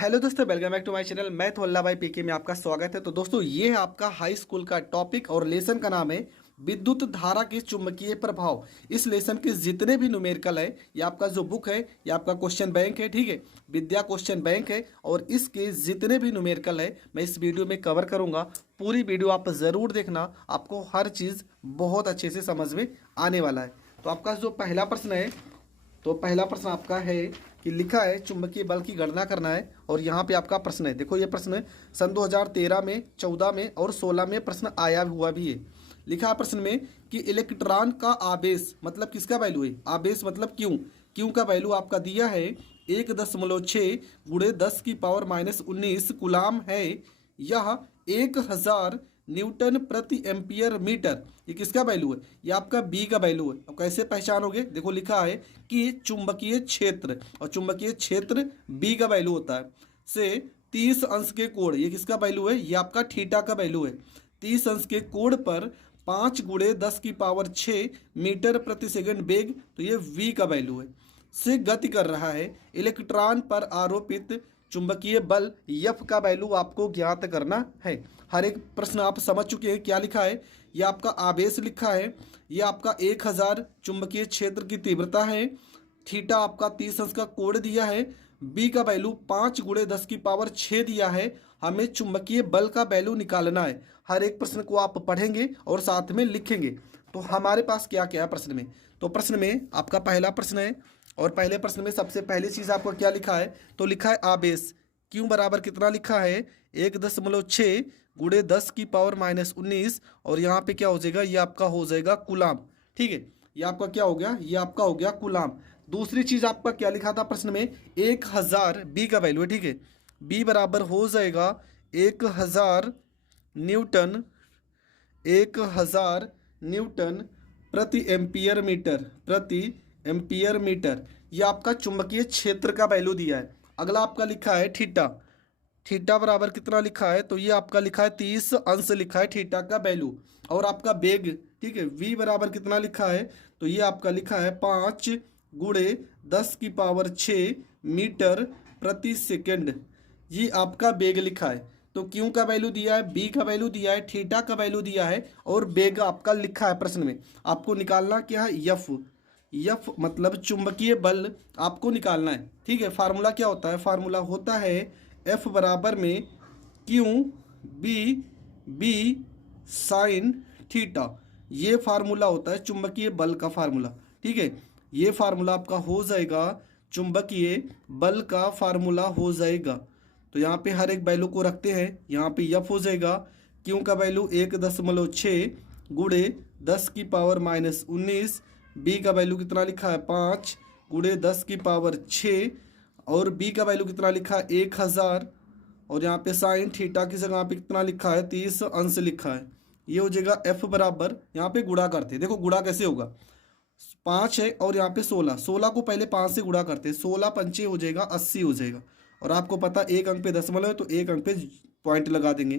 Hello दोस्तों, welcome back to my channel. मैं तो अल्लाह भाई पीके में आपका स्वागत है। तो दोस्तों, ये है आपका हाई स्कूल का टॉपिक और लेसन का नाम है विद्युत धारा के चुंबकीय प्रभाव। इस लेसन के जितने भी न्यूमेरिकल है, ये आपका जो बुक है, ये आपका क्वेश्चन बैंक है, ठीक है, विद्या क्वेश्चन बैंक है। और इसके जितने भी न्यूमेरिकल है मैं इस वीडियो में कवर करूँगा। पूरी वीडियो आप ज़रूर देखना, आपको हर चीज़ बहुत अच्छे से समझ में आने वाला है। तो आपका जो पहला प्रश्न है, तो पहला प्रश्न आपका है कि लिखा है चुंबकीय बल की गणना करना है। और यहाँ पे आपका प्रश्न है, देखो ये प्रश्न सन 2013 में, 14 में और 16 में प्रश्न आया हुआ भी है। लिखा है प्रश्न में कि इलेक्ट्रॉन का आवेश मतलब किसका वैल्यू है, आवेश मतलब क्यों, क्यों का वैल्यू आपका दिया है 1.6 गुणे 10 की पावर -19 गुलाम है। यह 1000 न्यूटन प्रति एम्पियर मीटर, ये किसका वैल्यू है, ये आपका बी का वैल्यू है। अब कैसे पहचानोगे, देखो लिखा है कि चुंबकीय क्षेत्र, और चुंबकीय क्षेत्र बी का वैल्यू होता है से 30 अंश के कोण, ये किसका वैल्यू है, ये आपका थीटा का वैल्यू है। 30 अंश के कोण पर 5 गुणे 10 की पावर 6 मीटर प्रति सेकंड वेग, तो ये वी का वैल्यू है, से गति कर रहा है। इलेक्ट्रॉन पर आरोपित चुंबकीय बल यफ का वैल्यू आपको ज्ञात करना है। हर एक प्रश्न आप समझ चुके हैं। क्या लिखा है, यह आपका आवेश लिखा है, यह आपका 1000 चुंबकीय क्षेत्र की तीव्रता है, थीटा आपका 30 अंश का कोण दिया है, बी का वैल्यू 5 गुणे 10 की पावर 6 दिया है। हमें चुंबकीय बल का वैल्यू निकालना है। हर एक प्रश्न को आप पढ़ेंगे और साथ में लिखेंगे। तो हमारे पास क्या क्या है प्रश्न में, तो प्रश्न में आपका पहला प्रश्न है, और पहले प्रश्न में सबसे पहली चीज़ आपको क्या लिखा है, तो लिखा है आवेश क्यों बराबर कितना लिखा है 1.6 गुणे 10 की पावर -19, और यहाँ पे क्या हो जाएगा, ये आपका हो जाएगा कुलाम, ठीक है, ये आपका क्या हो गया, ये आपका हो गया कुलाम। दूसरी चीज़ आपका क्या लिखा था प्रश्न में 1000 बी का वैल्यू है, ठीक है, बी बराबर हो जाएगा 1000 न्यूटन, 1000 न्यूटन प्रति एम्पियर मीटर, प्रति एम्पियर मीटर। ये आपका चुंबकीय क्षेत्र का वैल्यू दिया है। अगला आपका लिखा है थीटा, थीटा बराबर कितना लिखा है, तो ये आपका लिखा है 30 अंश लिखा है थीटा का वैल्यू। और आपका वेग, ठीक है, वी बराबर कितना लिखा है, तो ये आपका लिखा है 5 गुणे 10 की पावर 6 मीटर प्रति सेकंड, ये आपका वेग लिखा है। तो क्यों का वैल्यू दिया है, बी का वैल्यू दिया है, थीटा का वैल्यू दिया है, और वेग आपका लिखा है प्रश्न में। आपको निकालना क्या है, यफ, यफ मतलब चुंबकीय बल आपको निकालना है, ठीक है। फार्मूला क्या होता है, फार्मूला होता है एफ बराबर में Q B B sine theta, ये फार्मूला होता है चुंबकीय बल का फार्मूला, ठीक है। ये फार्मूला आपका हो जाएगा चुंबकीय बल का फार्मूला हो जाएगा। तो यहाँ पे हर एक वैल्यू को रखते हैं, यहाँ पे यफ हो जाएगा क्यू का वैल्यू 1.6 गुणे 10 की पावर -19, बी का वैल्यू कितना लिखा है 5 गुणे 10 की पावर 6, और बी का वैल्यू कितना लिखा है 1000, और यहाँ पे साइन थीटा की जगह पे कितना लिखा है 30 अंश लिखा है। ये हो जाएगा एफ बराबर, यहाँ पे गुणा करते हैं, देखो गुणा कैसे होगा, 5 है और यहाँ पे 16, 16 को पहले 5 से गुणा करते हैं, 16 पंचे हो जाएगा 80 हो जाएगा। और आपको पता एक अंक पे दशमलव है, तो एक अंक पे पॉइंट लगा देंगे।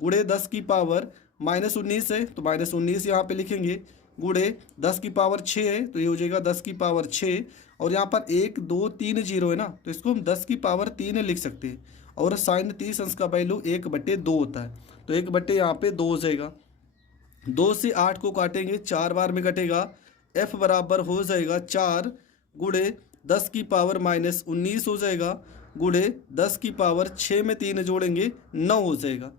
गुणे 10 की पावर -19 है, तो -19 यहाँ पे लिखेंगे, गुणे 10 की पावर 6 है, तो ये हो जाएगा 10 की पावर 6, और यहाँ पर 1 2 3 जीरो है ना, तो इसको हम 10 की पावर 3 लिख सकते हैं। और साइन 30 अंश का वैल्यू 1/2 होता है, तो 1/, यहाँ पे 2 हो जाएगा। 2 से 8 को काटेंगे, 4 बार में कटेगा, एफ बराबर हो जाएगा 4 गुणे 10 की पावर -19 हो जाएगा, गुणे 10 की पावर 6 में 3 जोड़ेंगे 9 हो जाएगा।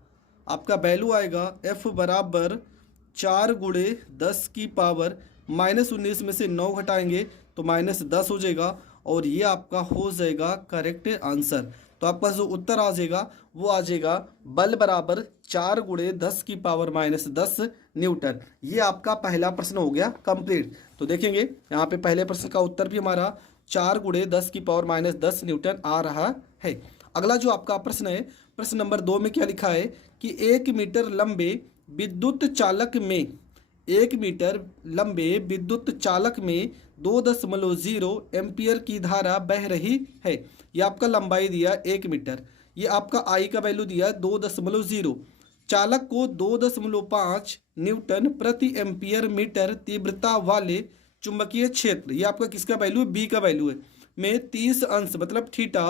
आपका वैल्यू आएगा एफ बराबर 4 गुणे 10 की पावर -19 में से 9 घटाएंगे तो -10 हो जाएगा, और ये आपका हो जाएगा करेक्ट आंसर। तो आपका जो उत्तर आ जाएगा वो आ जाएगा बल बराबर 4 गुणे 10 की पावर -10 न्यूटन। ये आपका पहला प्रश्न हो गया कंप्लीट। तो देखेंगे यहाँ पे पहले प्रश्न का उत्तर भी हमारा 4 गुणे 10 की पावर -10 न्यूटन आ रहा है। अगला जो आपका प्रश्न है, प्रश्न नंबर 2 में क्या लिखा है कि 1 मीटर लंबे विद्युत चालक में, 1 मीटर लंबे विद्युत चालक में 2.0 एम्पियर की धारा बह रही है। ये आपका लंबाई दिया 1 मीटर, ये आपका आई का वैल्यू दिया 2.0, चालक को 2.5 न्यूटन प्रति एम्पियर मीटर तीव्रता वाले चुंबकीय क्षेत्र, ये आपका किसका वैल्यू है, बी का वैल्यू है, में 30 अंश मतलब थीटा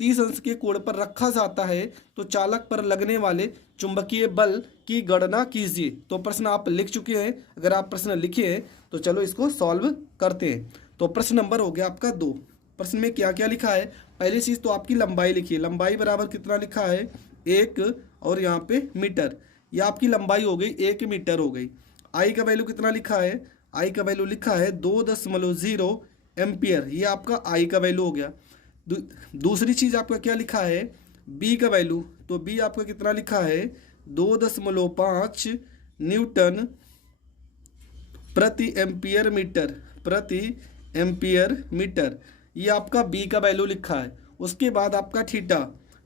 30 अंश के कोण पर रखा जाता है तो चालक पर लगने वाले चुंबकीय बल की गणना कीजिए। तो प्रश्न आप लिख चुके हैं। अगर आप प्रश्न लिखे हैं तो चलो इसको सॉल्व करते हैं। तो प्रश्न नंबर हो गया आपका 2। प्रश्न में क्या क्या लिखा है? पहली चीज़ तो आपकी लंबाई लिखिए। लंबाई बराबर कितना लिखा है? 1 और यहाँ पे मीटर। यह आपकी लंबाई हो गई, 1 मीटर हो गई। आई का वैल्यू कितना लिखा है? आई का वैल्यू लिखा है 2.0 एम्पियर। ये आपका आई का वैल्यू हो गया। दूसरी चीज़ आपका क्या लिखा है? बी का वैल्यू। तो बी आपका कितना लिखा है? 2.5 न्यूटन प्रति एम्पियर मीटर। प्रति एम्पियर मीटर, ये आपका बी का वैल्यू लिखा है। उसके बाद आपका थीटा।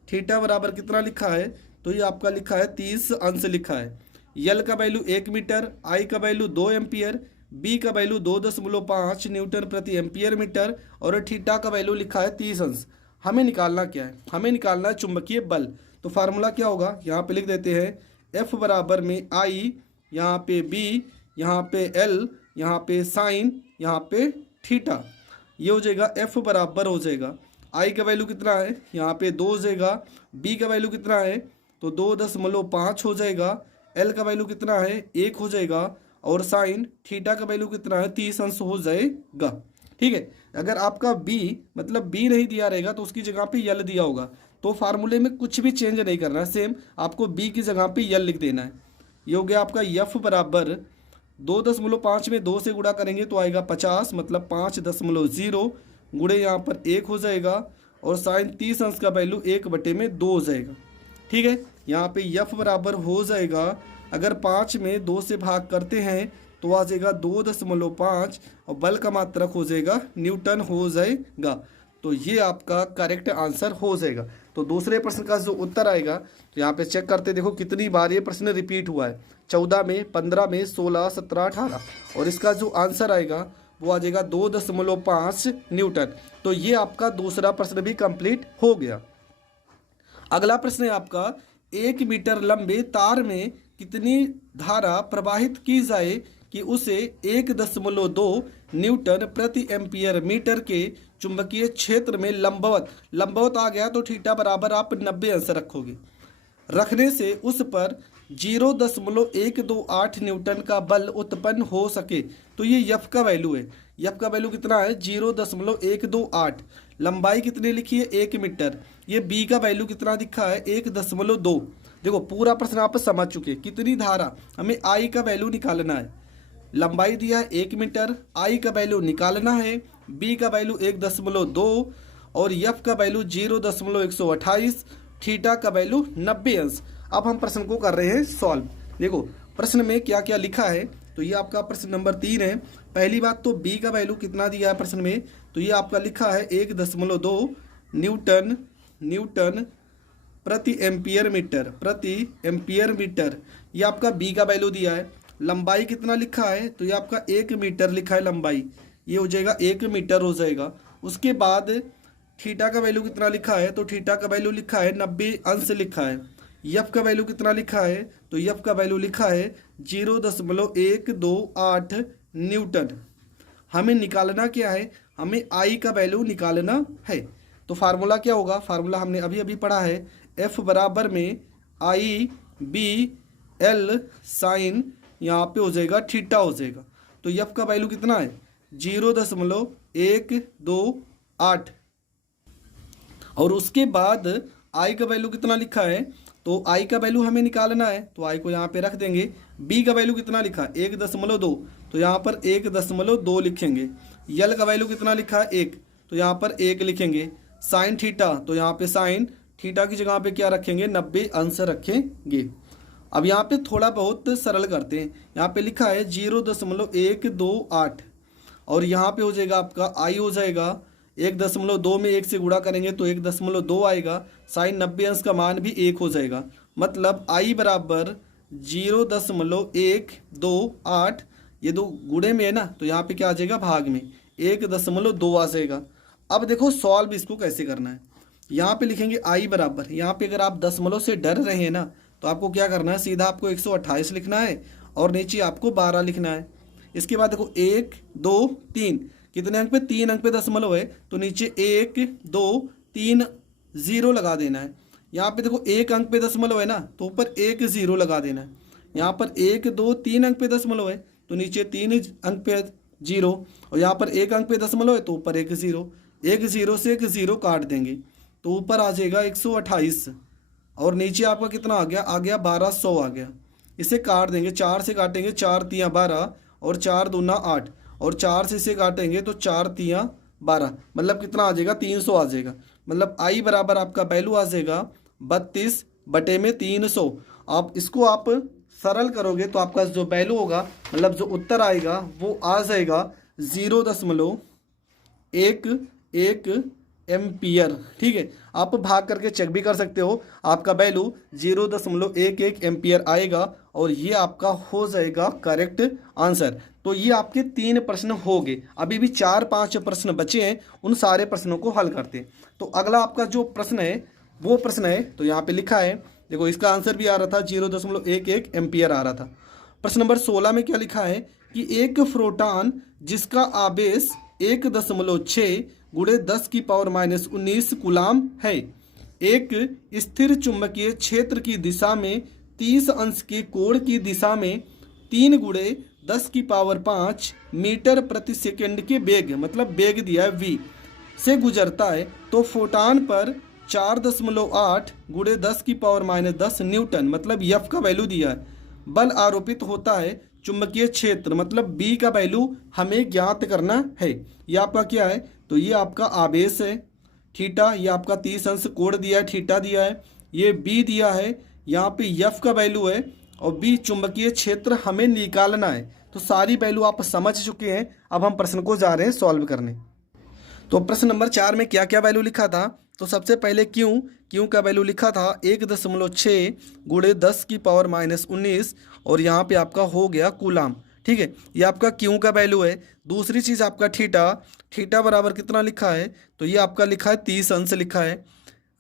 थीटा बराबर कितना लिखा है? तो ये आपका लिखा है 30 अंश लिखा है। यल का वैल्यू 1 मीटर, आई का वैल्यू 2 एम्पियर, बी का वैल्यू 2.5 न्यूटन प्रति एम्पियर मीटर और थीटा का वैल्यू लिखा है 30 अंश। हमें निकालना क्या है? हमें निकालना है चुंबकीय बल। तो फार्मूला क्या होगा? यहाँ पे लिख देते हैं एफ बराबर में आई, यहाँ पे बी, यहाँ पे एल, यहाँ पे साइन, यहाँ पे थीटा। ये हो जाएगा एफ बराबर हो जाएगा, आई का वैल्यू कितना है? यहाँ पे 2 हो जाएगा। बी का वैल्यू कितना है? तो 2.5 हो जाएगा। एल का वैल्यू कितना है? 1 हो जाएगा। और साइन थीटा का वैल्यू कितना है? 30 अंश हो जाएगा। ठीक है। अगर आपका बी मतलब बी नहीं दिया रहेगा तो उसकी जगह पे यल दिया होगा। तो फार्मूले में कुछ भी चेंज नहीं करना है, सेम आपको बी की जगह पे यल लिख देना है। ये हो गया आपका एफ बराबर 2.5 में 2 से गुणा करेंगे तो आएगा 50, मतलब 5.0 गुणे यहाँ पर 1 हो जाएगा। और साइन 30 अंश का वैल्यू 1/2 हो जाएगा। ठीक है। यहाँ पे एफ बराबर हो जाएगा, अगर 5 में 2 से भाग करते हैं तो आ जाएगा 2.5 और बल का मात्रक हो जाएगा न्यूटन हो जाएगा। तो ये आपका करेक्ट आंसर हो जाएगा। तो दूसरे प्रश्न का जो उत्तर आएगा तो यहाँ पे चेक करते देखो कितनी बार ये प्रश्न रिपीट हुआ है। 14 में, 15 में, 16, 17, 18 और इसका जो आंसर आएगा वो आ जाएगा 2.5 न्यूटन। तो ये आपका दूसरा प्रश्न भी कंप्लीट हो गया। अगला प्रश्न है आपका 1 मीटर लंबे तार में कितनी धारा प्रवाहित की जाए कि उसे 1.2 न्यूटन प्रति एम्पियर मीटर के चुंबकीय क्षेत्र में लंबवत आ गया तो थीटा बराबर आप 90 अंश रखोगे। रखने से उस पर 0.128 न्यूटन का बल उत्पन्न हो सके। तो ये यफ का वैल्यू है। यफ का वैल्यू कितना है? 0.128। लंबाई कितनी लिखी है? 1 मीटर। ये बी का वैल्यू कितना दिखा है? 1.2। देखो पूरा प्रश्न आप समझ चुके। कितनी धारा? हमें आई का वैल्यू निकालना है। लंबाई दिया है 1 मीटर, आई का वैल्यू निकालना है, बी का वैल्यू 1.2 और एफ का वैल्यू 0.128, थीटा का वैल्यू 90 अंश। अब हम प्रश्न को कर रहे हैं सॉल्व। देखो प्रश्न में क्या क्या लिखा है। तो ये आपका प्रश्न नंबर 3 है। पहली बात तो बी का वैल्यू कितना दिया है प्रश्न में? तो ये आपका लिखा है 1.2 न्यूटन प्रति एम्पियर मीटर। ये आपका बी का वैल्यू दिया है। लंबाई कितना लिखा है? तो ये आपका 1 मीटर लिखा है लंबाई। ये हो जाएगा 1 मीटर हो जाएगा। उसके बाद थीटा का वैल्यू कितना लिखा है? तो थीटा का वैल्यू लिखा है 90 अंश लिखा है। यफ का वैल्यू कितना लिखा है? तो यफ का वैल्यू लिखा है 0.128 न्यूटन। हमें निकालना क्या है? हमें आई का वैल्यू निकालना है। तो फार्मूला क्या होगा? फार्मूला हमने अभी अभी पढ़ा है। एफ बराबर में आई बी एल साइन, यहाँ पे हो जाएगा थीटा हो जाएगा। तो एफ का वैल्यू कितना है? 0.128। और उसके बाद आई का वैल्यू कितना लिखा है? तो आई का वैल्यू हमें निकालना है। तो आई को यहाँ पे रख देंगे। बी का वैल्यू कितना लिखा है? 1.2। तो यहाँ पर 1.2 लिखेंगे। यल का वैल्यू कितना लिखा है? 1। तो यहाँ पर 1 लिखेंगे। साइन थीटा, तो यहाँ पे साइन थीटा की जगह पे क्या रखेंगे? 90 अंश रखेंगे। अब यहाँ पे थोड़ा बहुत सरल करते हैं। यहाँ पे लिखा है 0.128 और यहाँ पे हो जाएगा आपका आई हो जाएगा 1.2 में 1 से गुणा करेंगे तो 1.2 आएगा। साइन 90 अंश का मान भी 1 हो जाएगा। मतलब आई बराबर 0.128। ये दो गुणे में है ना, तो यहाँ पे क्या आ जाएगा? भाग में 1.2 आ जाएगा। अब देखो सॉल्व इसको कैसे करना है। यहाँ पे लिखेंगे आई बराबर, यहाँ पे अगर आप दशमलव से डर रहे हैं ना तो आपको क्या करना है? सीधा आपको 128 लिखना है और नीचे आपको 12 लिखना है। इसके बाद देखो 1 2 3, कितने अंक पे? 3 अंक पे दशमलव है तो नीचे 1 2 3 ज़ीरो लगा देना है। यहाँ पे देखो एक अंक पे दशमलव है ना, तो ऊपर एक ज़ीरो लगा देना है। यहाँ पर 1 2 3 अंक पे दशमलव है तो नीचे 3 अंक पे जीरो, और यहाँ पर एक अंक पे दशमलव है तो ऊपर एक ज़ीरो। एक ज़ीरो से एक ज़ीरो काट देंगे तो ऊपर आ जाएगा 128, और नीचे आपका कितना आ गया 1200 आ गया। इसे काट देंगे, 4 से काटेंगे, 4 तियाँ 12 और 4 दूना 8, और 4 से इसे काटेंगे तो 4 तियाँ 12, मतलब कितना आ जाएगा 300 आ जाएगा। मतलब आई बराबर आपका वैल्यू आ जाएगा 32/300। आप इसको आप सरल करोगे तो आपका जो वैल्यू होगा, मतलब जो उत्तर आएगा वो आ जाएगा 0.11 एम्पियर। ठीक है, आप भाग करके चेक भी कर सकते हो, आपका वैल्यू 0.11 एम्पियर आएगा और ये आपका हो जाएगा करेक्ट आंसर। तो ये आपके 3 प्रश्न हो गए, अभी भी 4-5 प्रश्न बचे हैं, उन सारे प्रश्नों को हल करते हैं। तो अगला आपका जो प्रश्न है वो प्रश्न है, तो यहाँ पे लिखा है, देखो इसका आंसर भी आ रहा था 0.11 एम्पियर आ रहा था। प्रश्न नंबर 16 में क्या लिखा है कि एक प्रोटॉन जिसका आवेश 1.6 गुणे 10⁻⁻19 कूलाम है, एक स्थिर चुंबकीय क्षेत्र की दिशा में 30 अंश के कोण की दिशा में 3 गुणे 10⁵ मीटर प्रति सेकंड के वेग, मतलब वेग दिया है v से गुजरता है, तो फोटॉन पर 4.8 गुणे 10⁻⁻10 न्यूटन, मतलब एफ का वैल्यू दिया है, बल आरोपित होता है। चुंबकीय क्षेत्र मतलब बी का वैल्यू हमें ज्ञात करना है। ये आपका क्या है, तो ये आपका आवेश है थीटा, ये आपका 30 अंश कोण दिया है थीटा दिया है, ये बी दिया है, यहाँ पे एफ का वैल्यू है, और बी चुंबकीय क्षेत्र हमें निकालना है। तो सारी वैल्यू आप समझ चुके हैं, अब हम प्रश्न को जा रहे हैं सॉल्व करने। तो प्रश्न नंबर 4 में क्या क्या वैल्यू लिखा था, तो सबसे पहले क्यू का वैल्यू लिखा था 1.6 गुणे 10⁻⁻19, और यहाँ पे आपका हो गया कूलाम। ठीक है, ये आपका क्यू का वैल्यू है। दूसरी चीज़ आपका थीटा बराबर कितना लिखा है, तो ये आपका लिखा है 30 अंश लिखा है।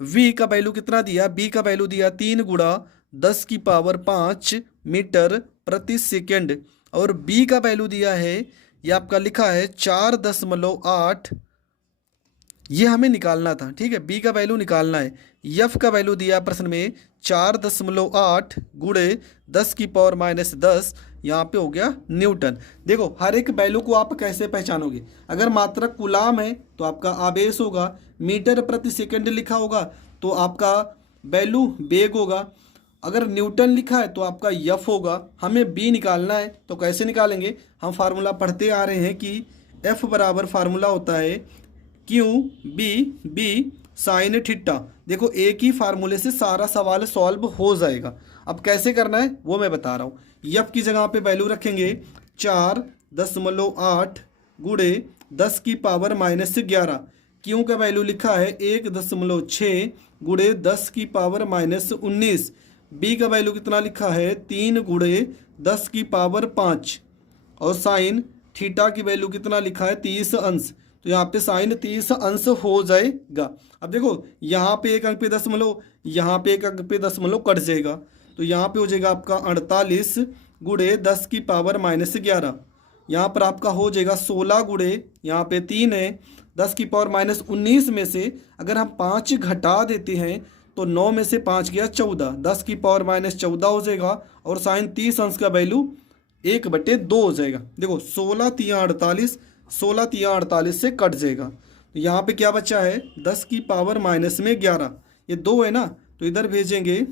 वी का वैल्यू कितना दिया, बी का वैल्यू दिया 3 गुणा 10⁵ मीटर प्रति सेकेंड, और बी का वैल्यू दिया है, ये आपका लिखा है 4.8, ये हमें निकालना था। ठीक है, बी का वैल्यू निकालना है। एफ का वैल्यू दिया प्रश्न में 4.8 गुणे 10⁻⁻10, यहाँ पे हो गया न्यूटन। देखो हर एक वैल्यू को आप कैसे पहचानोगे, अगर मात्रक कूलाम है तो आपका आवेश होगा, मीटर प्रति सेकंड लिखा होगा तो आपका वैल्यू वेग होगा, अगर न्यूटन लिखा है तो आपका एफ होगा। हमें बी निकालना है, तो कैसे निकालेंगे, हम फार्मूला पढ़ते आ रहे हैं कि एफ बराबर फार्मूला होता है क्यू बी साइन थीटा। देखो एक ही फार्मूले से सारा सवाल सॉल्व हो जाएगा। अब कैसे करना है वो मैं बता रहा हूँ। एफ की जगह पे वैल्यू रखेंगे 4.8 गुणे 10⁻⁻11। क्यू का वैल्यू लिखा है 1.6 गुणे 10⁻⁻19। बी का वैल्यू कितना लिखा है 3 गुणे 10⁵, और साइन थीटा की वैल्यू कितना लिखा है 30 अंश, तो यहाँ पे साइन 30 अंश हो जाएगा। अब देखो यहाँ पे एक अंक पे दशमलव, यहाँ पे एक अंक पे दशमलव कट जाएगा, तो यहाँ पे हो जाएगा आपका 48 गुणे 10⁻⁻11। यहाँ पर आपका हो जाएगा 16 गुणे, यहाँ पे 3 है, 10⁻⁻19 में से अगर हम 5 घटा देते हैं तो 9 में से 5 गया 14, 10⁻⁻14 हो जाएगा, और साइन 30 अंश का वैल्यू 1/2 हो जाएगा। देखो 16 तियाँ 48, 16 तियाँ 48 से कट जाएगा, तो यहाँ पे क्या बचा है 10⁻⁻11, ये 2 है ना, तो इधर भेजेंगे,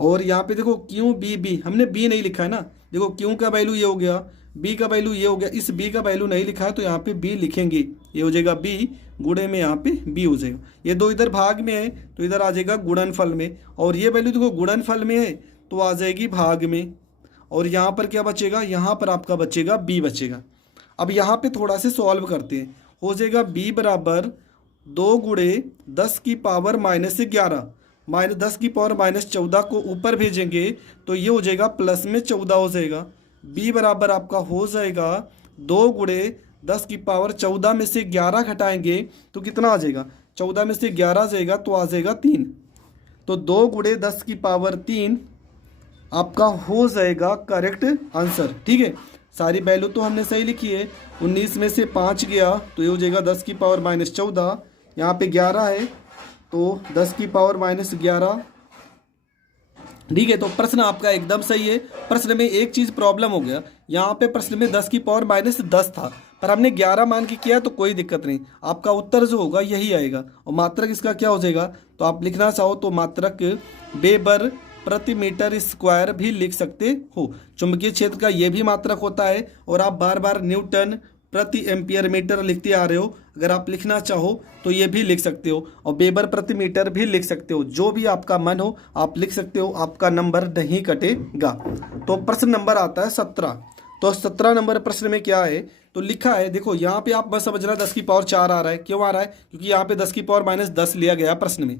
और यहाँ पे देखो क्यू बी हमने बी नहीं लिखा है ना, देखो क्यू का वैल्यू ये हो गया, बी का वैल्यू ये हो गया, इस बी का वैल्यू नहीं लिखा है तो यहाँ पे बी लिखेंगे, ये हो जाएगा बी गुणे में यहाँ पे बी हो जाएगा। ये 2 इधर भाग में है तो इधर आ जाएगा गुणनफल में, और ये वैल्यू देखो गुणनफल में है तो आ जाएगी भाग में, और यहाँ पर क्या बचेगा, यहाँ पर आपका बचेगा बी बचेगा। अब यहाँ पे थोड़ा से सॉल्व करते हैं, हो जाएगा बी बराबर 2 गुणे 10⁻⁻11 माइनस 10⁻⁻14 को ऊपर भेजेंगे तो ये हो जाएगा प्लस में 14 हो जाएगा। बी बराबर आपका हो जाएगा 2 गुणे 10⁻14 में से 11 घटाएंगे तो कितना आ जाएगा, 14 में से 11 जाएगा तो आ जाएगा 3, तो 2 गुणे 10⁻3 आपका हो जाएगा करेक्ट आंसर। ठीक है, सारी वैल्यू तो हमने सही लिखी है। 19 में से 5 गया तो ये हो जाएगा 10⁻14, यहाँ पे 11 है तो 10 की पावर -11। ठीक है, तो प्रश्न आपका एकदम सही है। प्रश्न में एक चीज प्रॉब्लम हो गया, यहाँ पे प्रश्न में 10 की पावर -10 था, पर हमने 11 मान के किया तो कोई दिक्कत नहीं, आपका उत्तर जो होगा यही आएगा। और मात्रक इसका क्या हो जाएगा, तो आप लिखना चाहो तो मात्रक वेबर प्रति मीटर स्क्वायर भी लिख सकते हो। चुंबकीय क्षेत्र का ये भी मात्रक होता है, और आप बार बार न्यूटन प्रति एम्पियर मीटर लिखते आ रहे हो, अगर आप लिखना चाहो तो ये भी लिख सकते हो, और वेबर प्रति मीटर भी लिख सकते हो। जो भी आपका मन हो आप लिख सकते हो, आपका नंबर नहीं कटेगा। तो प्रश्न नंबर आता है 17। तो 17 नंबर प्रश्न में क्या है, तो लिखा है, देखो यहाँ पे आप बस समझना 10 की पावर 4 आ रहा है। क्यों आ रहा है, क्योंकि यहाँ पे 10 की पावर -10 लिया गया प्रश्न में।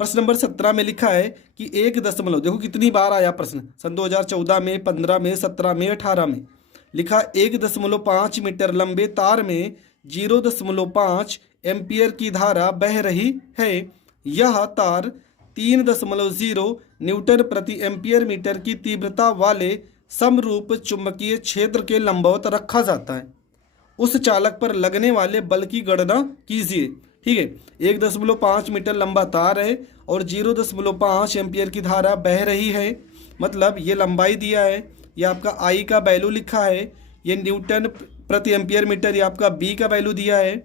प्रश्न नंबर 17 में लिखा है कि 1 दशमलव, देखो कितनी बार आया प्रश्न, सन 2014 में, 15 में, 17 में, 18 में। लिखा 1.5 मीटर लंबे तार में 0.5 एम्पियर की धारा बह रही है। यह तार 3.0 न्यूटन प्रति एम्पियर मीटर की तीव्रता वाले समरूप चुंबकीय क्षेत्र के लंबवत रखा जाता है। उस चालक पर लगने वाले बल की गणना कीजिए। ठीक है, 1.5 मीटर लंबा तार है और 0.5 एम्पियर की धारा बह रही है, मतलब ये लंबाई दिया है, ये आपका आई का वैल्यू लिखा है, ये न्यूटन प्रति एम्पियर मीटर, ये आपका बी का वैल्यू दिया है।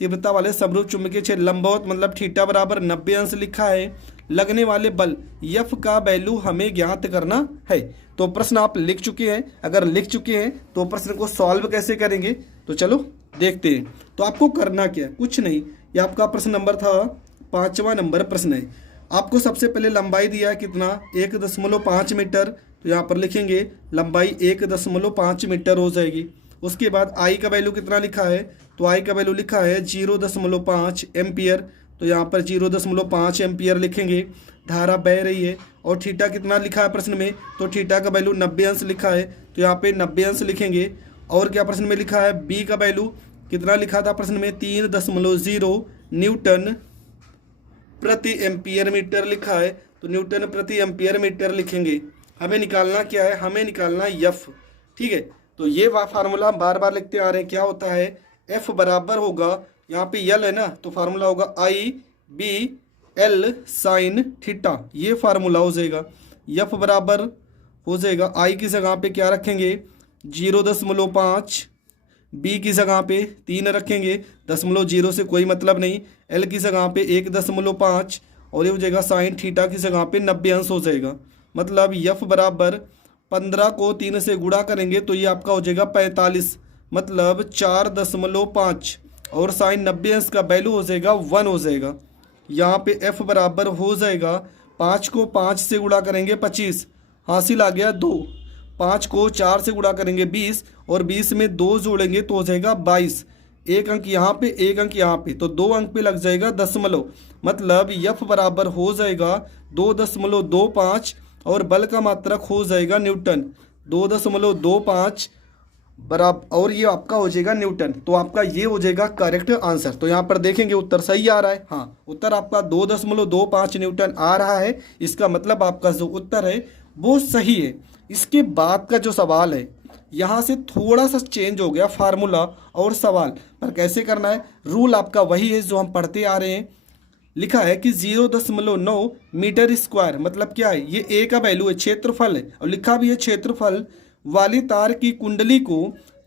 तीव्रता वाले समरूप चुंबकीय क्षेत्र लंबवत मतलब थीटा बराबर 90 अंश लिखा है। लगने वाले बल एफ का वैल्यू हमें ज्ञात करना है। तो प्रश्न आप लिख चुके हैं, अगर लिख चुके हैं तो प्रश्न को सॉल्व कैसे करेंगे, तो चलो देखते हैं। तो आपको करना क्या है, कुछ नहीं, ये आपका प्रश्न नंबर था 5वां नंबर प्रश्न है। आपको सबसे पहले लंबाई दिया है कितना, 1.5 मीटर, तो यहाँ पर लिखेंगे लंबाई 1.5 मीटर हो जाएगी। उसके बाद आई का वैल्यू कितना लिखा है, तो आई का वैल्यू लिखा है 0.5 एम्पियर, तो यहाँ पर 0.5 एम्पियर लिखेंगे। धारा बह रही है, और थीटा कितना लिखा है प्रश्न में, तो थीटा का वैल्यू 90 अंश लिखा है, तो यहाँ पे 90 अंश लिखेंगे। और क्या प्रश्न में लिखा है, बी का वैल्यू कितना लिखा था प्रश्न में, 3.0 न्यूटन प्रति एम्पियर मीटर लिखा है, तो न्यूटन प्रति एम्पियर मीटर लिखेंगे। हमें निकालना क्या है, हमें निकालना एफ। ठीक है, तो ये फार्मूला हम बार बार लिखते आ रहे हैं, क्या होता है, एफ बराबर होगा, यहाँ पे यल है ना, तो फार्मूला होगा आई बी एल साइन थीटा, ये फार्मूला हो जाएगा। एफ बराबर हो जाएगा, आई की जगह पे क्या रखेंगे 0.5, बी की जगह पे 3 रखेंगे, 0.0 से कोई मतलब नहीं, एल की जगह पे 1.5, और ये हो जाएगा साइन थीटा की जगह पे 90 अंश हो जाएगा। मतलब एफ बराबर 15 को 3 से गुणा करेंगे तो ये आपका हो जाएगा 45, मतलब 4.5, और साइन 90 अंश का वैल्यू हो जाएगा 1 हो जाएगा। यहाँ पे एफ बराबर हो जाएगा, 5 को 5 से गुणा करेंगे 25, हासिल आ गया 2, 5 को 4 से गुणा करेंगे 20, और 20 में 2 जोड़ेंगे तो हो जाएगा 22। एक अंक यहाँ पे, एक अंक यहाँ पे, तो 2 अंक पे लग जाएगा दशमलव, मतलब एफ बराबर हो जाएगा 2.25, और बल का मात्रक हो जाएगा न्यूटन, 2.25 बराबर, और ये आपका हो जाएगा न्यूटन। तो आपका ये हो जाएगा करेक्ट आंसर। तो यहाँ पर देखेंगे उत्तर सही आ रहा है, हाँ उत्तर आपका 2.25 न्यूटन आ रहा है, इसका मतलब आपका जो उत्तर है वो सही है। इसके बाद का जो सवाल है, यहाँ से थोड़ा सा चेंज हो गया फार्मूला और सवाल, पर कैसे करना है, रूल आपका वही है जो हम पढ़ते आ रहे हैं। लिखा है कि 0.9 मीटर स्क्वायर, मतलब क्या है, ये ए का वैल्यू है, क्षेत्रफल है, और लिखा भी है क्षेत्रफल वाली तार की कुंडली को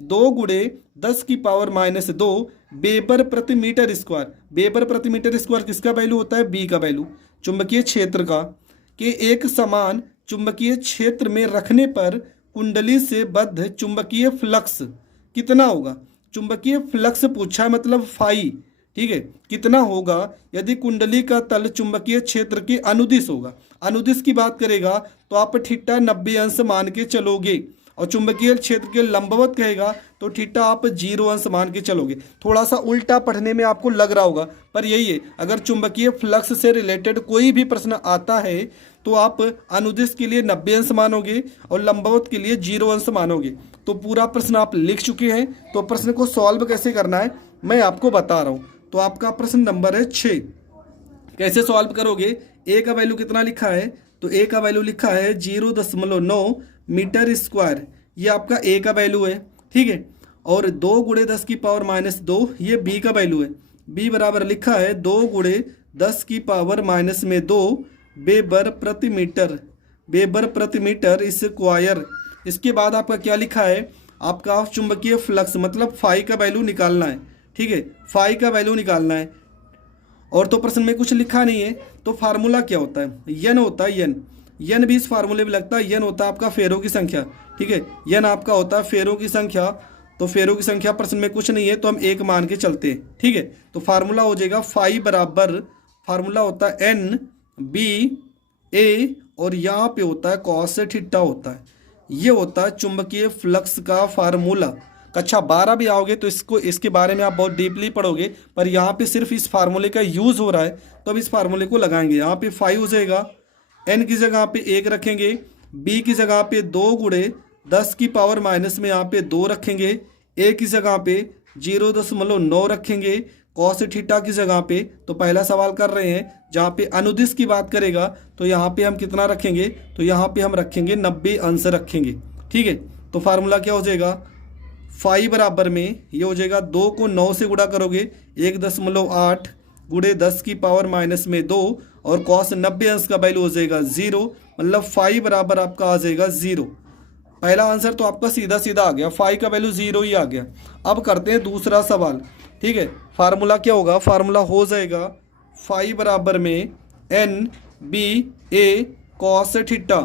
2 गुणे 10 की पावर -2 वेबर प्रति मीटर स्क्वायर, वेबर प्रति मीटर स्क्वायर किसका वैल्यू होता है, बी का वैल्यू, चुंबकीय क्षेत्र का, के एक समान चुंबकीय क्षेत्र में रखने पर कुंडली से बद्ध चुंबकीय फ्लक्स कितना होगा। चुंबकीय फ्लक्स पूछा है, मतलब फाई, ठीक है, कितना होगा यदि कुंडली का तल चुंबकीय क्षेत्र के अनुदिश होगा। अनुदिश की बात करेगा तो आप थीटा 90 अंश मान के चलोगे, और चुंबकीय क्षेत्र के लंबवत कहेगा तो थीटा आप 0 अंश मान के चलोगे। थोड़ा सा उल्टा पढ़ने में आपको लग रहा होगा, पर यही है, अगर चुंबकीय फ्लक्स से रिलेटेड कोई भी प्रश्न आता है तो आप अनुदिश के लिए 90 अंश मानोगे और लंबवत के लिए 0 अंश मानोगे। तो पूरा प्रश्न आप लिख चुके हैं, तो प्रश्न को सॉल्व कैसे करना है मैं आपको बता रहा हूँ। तो आपका प्रश्न नंबर है 6, कैसे सॉल्व करोगे। ए का वैल्यू कितना लिखा है, तो ए का वैल्यू लिखा है 0.9 मीटर स्क्वायर, ये आपका ए का वैल्यू है, ठीक है, और 2 गुणे 10 की पावर -2 ये बी का वैल्यू है। बी बराबर लिखा है 2 गुणे 10 की पावर माइनस में 2 वेबर प्रति मीटर, वेबर प्रति मीटर स्क्वायर। इसके बाद आपका क्या लिखा है, आपका चुंबकीय फ्लक्स मतलब फाई का वैल्यू निकालना है। ठीक है, फाई का वैल्यू निकालना है। और तो प्रश्न में कुछ लिखा नहीं है, तो फार्मूला क्या होता है, यन होता है, यन भी इस फार्मूले में लगता है। यन होता है आपका फेरों की संख्या। ठीक है, यन आपका होता है फेरों की संख्या। तो फेरों की संख्या प्रश्न में कुछ नहीं है, तो हम एक मान के चलते हैं। ठीक है, तो फार्मूला हो जाएगा फाई बराबर, फार्मूला होता है एन बी ए और यहाँ पे होता है कॉस थीटा होता है। ये होता है चुंबकीय फ्लक्स का फार्मूला। कक्षा 12 भी आओगे तो इसके बारे में आप बहुत डीपली पढ़ोगे, पर यहाँ पे सिर्फ इस फार्मूले का यूज़ हो रहा है, तो अब इस फार्मूले को लगाएंगे। यहाँ पे 5 हो जाएगा, एन की जगह पे 1 रखेंगे, बी की जगह पे 2 गुणे 10 की पावर माइनस में यहाँ पे 2 रखेंगे, ए की जगह पे 0.9 रखेंगे, कॉस थीटा की जगह पे। तो पहला सवाल कर रहे हैं जहाँ पे अनुदिश की बात करेगा, तो यहाँ पे हम कितना रखेंगे, तो यहाँ पे हम रखेंगे 90 अंश रखेंगे। ठीक है, तो फार्मूला क्या हो जाएगा, फाई बराबर में ये हो जाएगा 2 को 9 से गुणा करोगे 1.8 गुणे 10 की पावर माइनस में 2 और कॉस 90 अंश का वैल्यू हो जाएगा 0, मतलब फाई बराबर आपका आ जाएगा 0। पहला आंसर तो आपका सीधा सीधा आ गया, फाई का वैल्यू 0 ही आ गया। अब करते हैं दूसरा सवाल। ठीक है, फार्मूला क्या होगा, फार्मूला हो जाएगा फाई बराबर में एन बी ए कॉस थीटा।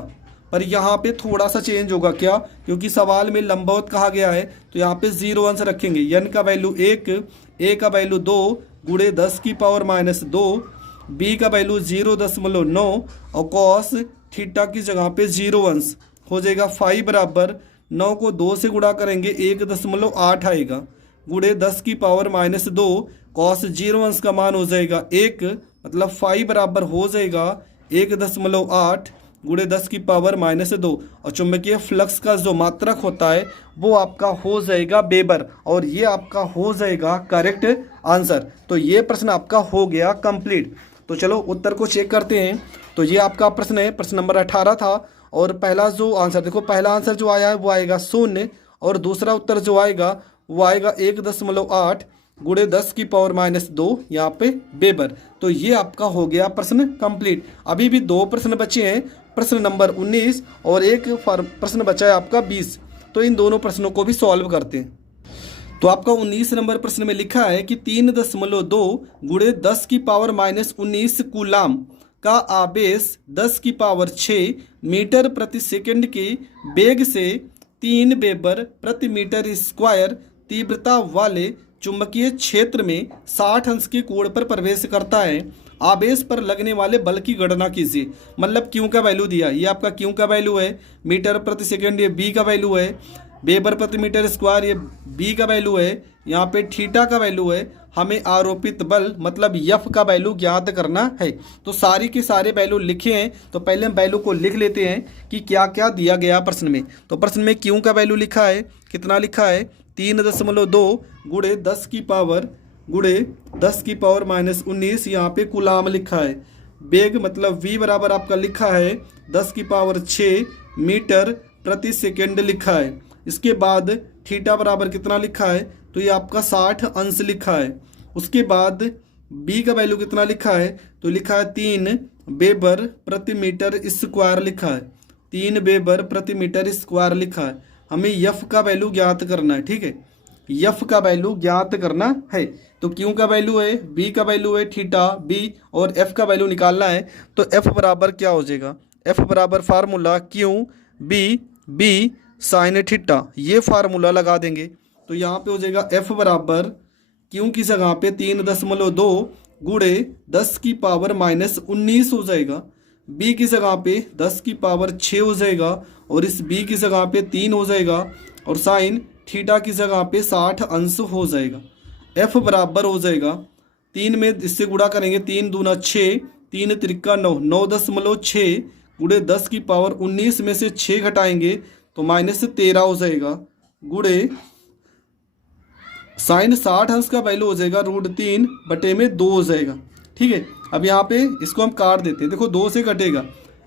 पर यहाँ पे थोड़ा सा चेंज होगा, क्या, क्योंकि सवाल में लंबवत कहा गया है, तो यहाँ पे 0 अंश रखेंगे। एन का वैल्यू 1, ए का वैल्यू 2 गुणे 10 की पावर माइनस 2, बी का वैल्यू 0.9 और कॉस थीटा की जगह पे 0 अंश हो जाएगा। फाई बराबर 9 को 2 से गुणा करेंगे 1.8 आएगा गुणे 10 की पावर माइनस 2, कॉस 0 अंश का मान हो जाएगा 1, मतलब फाई बराबर हो जाएगा 1.8 गुणे 10 की पावर माइनस 2। और चुंबकीय फ्लक्स का जो मात्रक होता है वो आपका हो जाएगा वेबर, और ये आपका हो जाएगा करेक्ट आंसर। तो ये प्रश्न आपका हो गया कंप्लीट। तो चलो उत्तर को चेक करते हैं। तो ये आपका प्रश्न है, प्रश्न नंबर 18 था। और पहला जो आंसर देखो, पहला आंसर जो आया है वो आएगा 0 और दूसरा उत्तर जो आएगा वो आएगा 1.8 गुणे 10 की पावर माइनस 2 यहाँ पे वेबर। तो ये आपका हो गया प्रश्न कंप्लीट। अभी भी 2 प्रश्न बचे हैं, प्रश्न नंबर 19 और एक प्रश्न बचा है आपका 20। तो इन दोनों प्रश्नों को भी सॉल्व करते हैं। तो आपका 19 नंबर प्रश्न में लिखा है कि 3.2 गुणे 10 की पावर माइनस 19 कूलाम का आवेश 10 की पावर 6 मीटर प्रति सेकंड के वेग से 3 वेबर प्रति मीटर स्क्वायर तीव्रता वाले चुंबकीय क्षेत्र में 60 अंश के कोण पर प्रवेश करता है। आवेश पर लगने वाले बल की गणना कीजिए। मतलब क्यू का वैल्यू दिया, ये आपका क्यू का वैल्यू है, मीटर प्रति सेकंड ये बी का वैल्यू है, वेबर प्रति मीटर स्क्वायर ये बी का वैल्यू है, यहाँ पे थीटा का वैल्यू है। हमें आरोपित बल मतलब एफ का वैल्यू ज्ञात करना है। तो सारी के सारे वैल्यू लिखे हैं, तो पहले हम वैल्यू को लिख लेते हैं कि क्या क्या दिया गया प्रश्न में। तो प्रश्न में क्यू का वैल्यू लिखा है, कितना लिखा है 3.2 गुणे 10 की पावर माइनस 19, यहाँ पे कूलाम लिखा है। वेग मतलब v बराबर आपका लिखा है 10 की पावर 6 मीटर प्रति सेकेंड लिखा है। इसके बाद थीटा बराबर कितना लिखा है, तो ये आपका 60 अंश लिखा है। उसके बाद b का वैल्यू कितना लिखा है, तो लिखा है 3 वेबर प्रति मीटर स्क्वायर लिखा है, 3 वेबर प्रति मीटर स्क्वायर लिखा है। हमें एफ का वैल्यू ज्ञात करना है। ठीक है, एफ का वैल्यू ज्ञात करना है। तो क्यू का वैल्यू है, बी का वैल्यू है थीटा बी, और एफ का वैल्यू निकालना है। तो एफ बराबर क्या हो जाएगा, एफ बराबर formula Q B sine theta, ये फार्मूला लगा देंगे। तो यहाँ पे हो जाएगा एफ बराबर क्यू की जगह पे 3.2 गुणे 10 की पावर माइनस 19 हो जाएगा, बी की जगह पे 10 की पावर 6 हो जाएगा, और इस बी की जगह पे 3 हो जाएगा, और साइन थीटा की जगह पे 60 अंश हो जाएगा। एफ बराबर हो जाएगा 3 में इससे गुणा करेंगे, 3 दूना 6, 3 त्रिका 9, 9.6 गुणे 10 की पावर 19 में से 6 घटाएंगे तो माइनस 13 हो जाएगा, गुणे साइन 60 अंश का वैल्यू हो जाएगा √3/2 हो जाएगा। ठीक है, अब यहाँ पे इसको हम काट देते हैं। देखो 2 से कटेगा,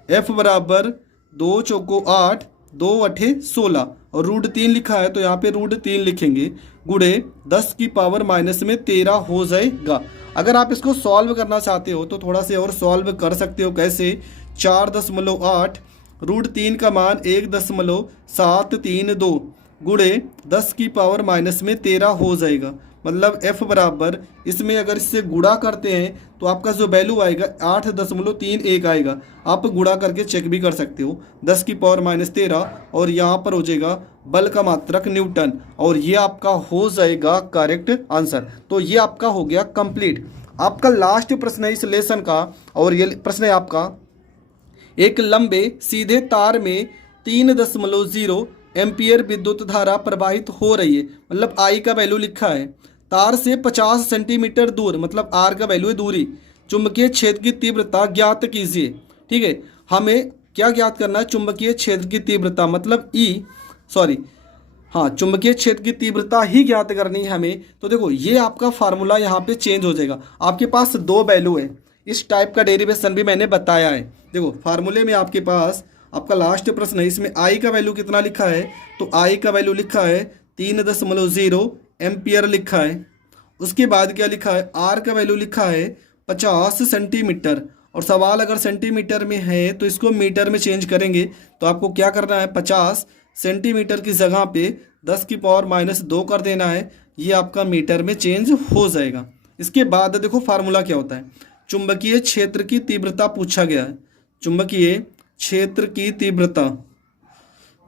एफ बराबर 2 चौको 8, 2 अठे 16, और √3 लिखा है तो यहाँ पे √3 लिखेंगे, गुणे 10 की पावर माइनस में 13 हो जाएगा। अगर आप इसको सॉल्व करना चाहते हो तो थोड़ा से और सॉल्व कर सकते हो। कैसे? 4.8 √3 का मान 1.732 गुणे 10 की पावर माइनस में 13 हो जाएगा। मतलब f बराबर, इसमें अगर इससे गुणा करते हैं तो आपका जो वैल्यू आएगा 8.31 आएगा। आप गुणा करके चेक भी कर सकते हो। 10 की पावर माइनस 13 और यहाँ पर हो जाएगा बल का मात्रक न्यूटन, और ये आपका हो जाएगा करेक्ट आंसर। तो ये आपका हो गया कंप्लीट। आपका लास्ट प्रश्न है इस लेसन का, और ये प्रश्न है आपका, एक लंबे सीधे तार में 3.0 एम्पियर विद्युत धारा प्रवाहित हो रही है। मतलब आई का वैल्यू लिखा है, तार से 50 सेंटीमीटर दूर, मतलब आर का वैल्यू है दूरी। चुंबकीय क्षेत्र की तीव्रता ज्ञात कीजिए। ठीक है, हमें क्या ज्ञात करना है? चुंबकीय क्षेत्र की तीव्रता, मतलब चुंबकीय क्षेत्र की तीव्रता ही ज्ञात करनी है हमें। तो देखो ये आपका फार्मूला यहाँ पे चेंज हो जाएगा। आपके पास दो वैल्यू है, इस टाइप का डेरिवेशन भी मैंने बताया है। देखो फार्मूले में आपके पास आपका लास्ट प्रश्न है, इसमें आई का वैल्यू कितना लिखा है? तो आई का वैल्यू लिखा है 3.0 एम्पियर लिखा है। उसके बाद क्या लिखा है? आर का वैल्यू लिखा है 50 सेंटीमीटर, और सवाल अगर सेंटीमीटर में है तो इसको मीटर में चेंज करेंगे। तो आपको क्या करना है? 50 सेंटीमीटर की जगह पे 10 की पावर माइनस 2 कर देना है, ये आपका मीटर में चेंज हो जाएगा। इसके बाद देखो फार्मूला क्या होता है, चुंबकीय क्षेत्र की तीव्रता पूछा गया है। चुंबकीय क्षेत्र की तीव्रता,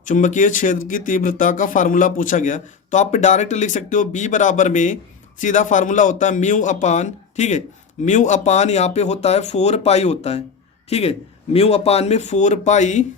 चुंबकीय क्षेत्र की तीव्रता का फार्मूला पूछा गया, तो आप डायरेक्ट लिख सकते हो बी बराबर में सीधा फार्मूला होता है म्यू अपान, ठीक है, म्यू अपान यहाँ पे होता है 4 पाई होता है। ठीक है, म्यू अपान में 4 पाई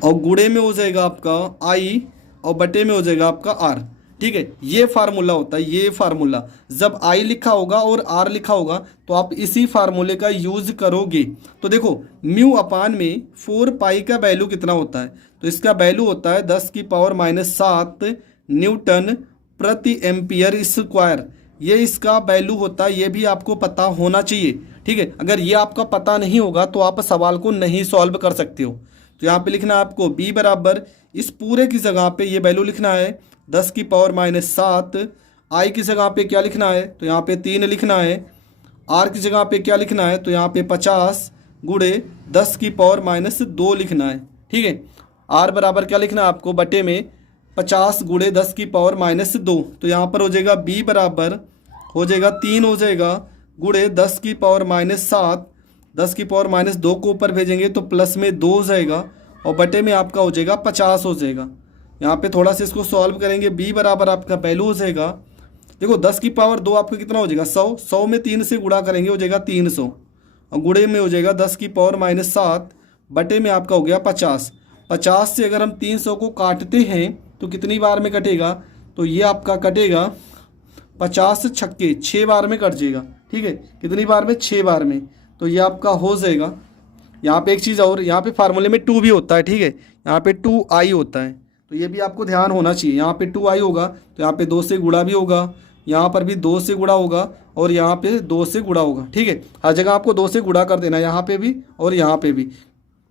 और गुणे में हो जाएगा आपका आई और बटे में हो जाएगा आपका आर। ठीक है, ये फार्मूला होता है। ये फार्मूला जब आई लिखा होगा और आर लिखा होगा तो आप इसी फार्मूले का यूज करोगे। तो देखो म्यू अपान में 4 पाई का वैल्यू कितना होता है? तो इसका वैल्यू होता है 10 की पावर माइनस 7 न्यूटन प्रति एम्पियर स्क्वायर। ये इसका वैल्यू होता है, ये भी आपको पता होना चाहिए। ठीक है, अगर ये आपका पता नहीं होगा तो आप सवाल को नहीं सॉल्व कर सकते हो। तो यहाँ पे लिखना है आपको बी बराबर, इस पूरे की जगह पे ये वैल्यू लिखना है 10 की पावर माइनस 7। आई की जगह पे क्या लिखना है? तो यहाँ पे 3 लिखना है। आर की जगह पे क्या लिखना है? तो यहाँ पे 50 गुणे 10 की पावर माइनस 2 लिखना है। ठीक है, आर बराबर क्या लिखना है आपको? बटे में 50 गुणे 10 की पावर माइनस 2। तो यहाँ पर हो जाएगा बी बराबर हो जाएगा 3 हो जाएगा गुणे 10 की पावर माइनस 7। 10 की पावर माइनस 2 को ऊपर भेजेंगे तो प्लस में 2 हो जाएगा, और बटे में आपका हो जाएगा 50 हो जाएगा। यहाँ पे थोड़ा सा इसको सॉल्व करेंगे, बी बराबर आपका वैल्यू हो जाएगा, देखो 10 की पावर 2 आपका कितना हो जाएगा? 100। 100 में 3 से गुणा करेंगे हो जाएगा 300, और गुणे में हो जाएगा 10 की पावर माइनस 7 बटे में आपका हो गया 50। 50 से अगर हम 300 को काटते हैं तो कितनी बार में कटेगा? तो ये आपका कटेगा 50 छक्के 6 बार में कट जाएगा। ठीक है, कितनी बार में? 6 बार में। तो ये आपका हो जाएगा। यहाँ पे एक चीज़ और, यहाँ पे फार्मूले में 2 भी होता है। ठीक है, यहाँ पे 2i होता है, तो ये भी आपको ध्यान होना चाहिए। यहाँ पे 2i होगा तो यहाँ पे 2 से गुणा भी होगा, यहाँ पर भी 2 से गुणा होगा, और यहाँ पे 2 से गुणा होगा। ठीक है, हर जगह आपको 2 से गुणा कर देना, यहाँ पे भी और यहाँ पे भी।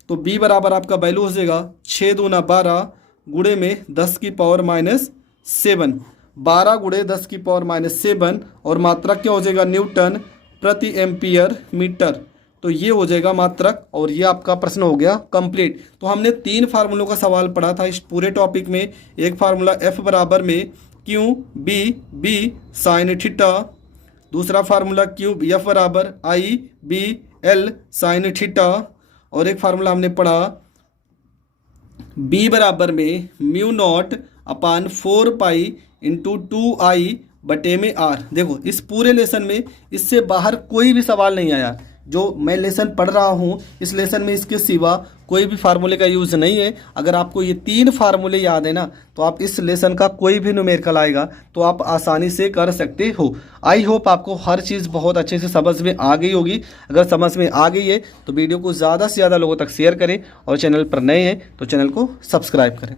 तो b बराबर आपका वैल्यू हो जाएगा 6 दूना 12 गुणे में 10 की पावर माइनस 7। 12 गुणे 10 की पावर माइनस 7, और मात्रक क्या हो जाएगा? न्यूटन प्रति एम्पियर मीटर। तो ये हो जाएगा मात्रक, और ये आपका प्रश्न हो गया कंप्लीट। तो हमने 3 फार्मूलों का सवाल पढ़ा था इस पूरे टॉपिक में। एक फार्मूला F बराबर में क्यू बी साइन थीटा, दूसरा फार्मूला क्यू F बराबर IBL साइन थीटा, और एक फार्मूला हमने पढ़ा B बराबर में म्यू नॉट अपान 4 पाई इंटू 2i बटे में r। देखो इस पूरे लेसन में इससे बाहर कोई भी सवाल नहीं आया। जो मैं लेसन पढ़ रहा हूँ इस लेसन में इसके सिवा कोई भी फार्मूले का यूज़ नहीं है। अगर आपको ये 3 फार्मूले याद है ना, तो आप इस लेसन का कोई भी न्यूमेरिकल आएगा तो आप आसानी से कर सकते हो। आई होप आपको हर चीज़ बहुत अच्छे से समझ में आ गई होगी। अगर समझ में आ गई है तो वीडियो को ज़्यादा से ज़्यादा लोगों तक शेयर करें, और चैनल पर नए हैं तो चैनल को सब्सक्राइब करें।